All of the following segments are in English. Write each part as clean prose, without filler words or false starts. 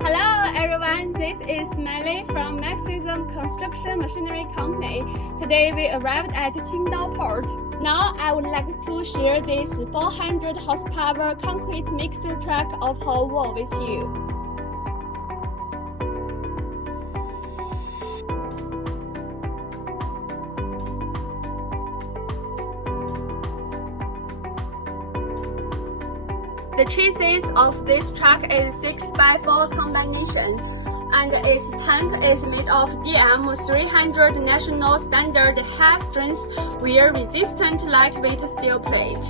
Hello everyone, this is Melly from Maxism Construction Machinery Company. Today we arrived at Qingdao Port. Now I would like to share this 400 horsepower concrete mixer truck of HOWO with you. The chassis of this truck is 6x4 combination, and its tank is made of DM300 National Standard high strength wear resistant lightweight steel plate.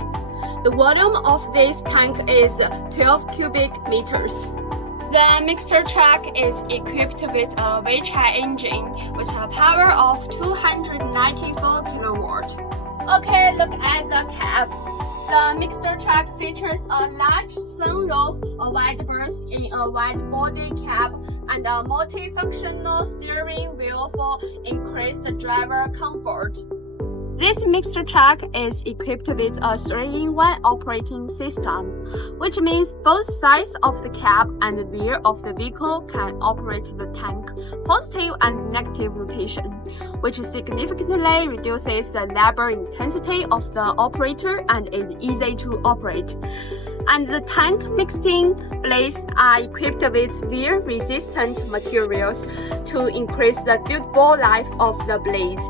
The volume of this tank is 12 cubic meters. The mixer truck is equipped with a Weichai engine with a power of 294 kilowatt. Okay, look at the cab. The mixer truck features a large sunroof, a wide berth in a wide body cab, and a multifunctional steering wheel for increased driver comfort. This mixer truck is equipped with a 3-in-1 operating system, which means both sides of the cab and the rear of the vehicle can operate the tank positive and negative rotation, which significantly reduces the labor intensity of the operator and is easy to operate. And the tank mixing blades are equipped with wear-resistant materials to increase the durable life of the blades.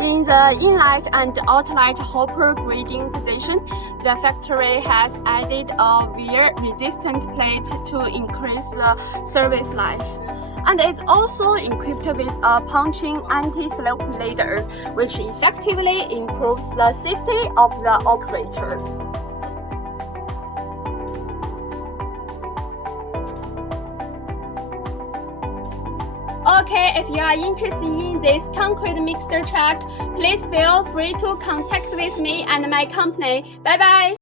In the inlet and outlet hopper grading position, the factory has added a wear-resistant plate to increase the service life. And it's also equipped with a punching anti-slip ladder, which effectively improves the safety of the operator. Okay, if you are interested in this concrete mixer truck, please feel free to contact with me and my company. Bye bye!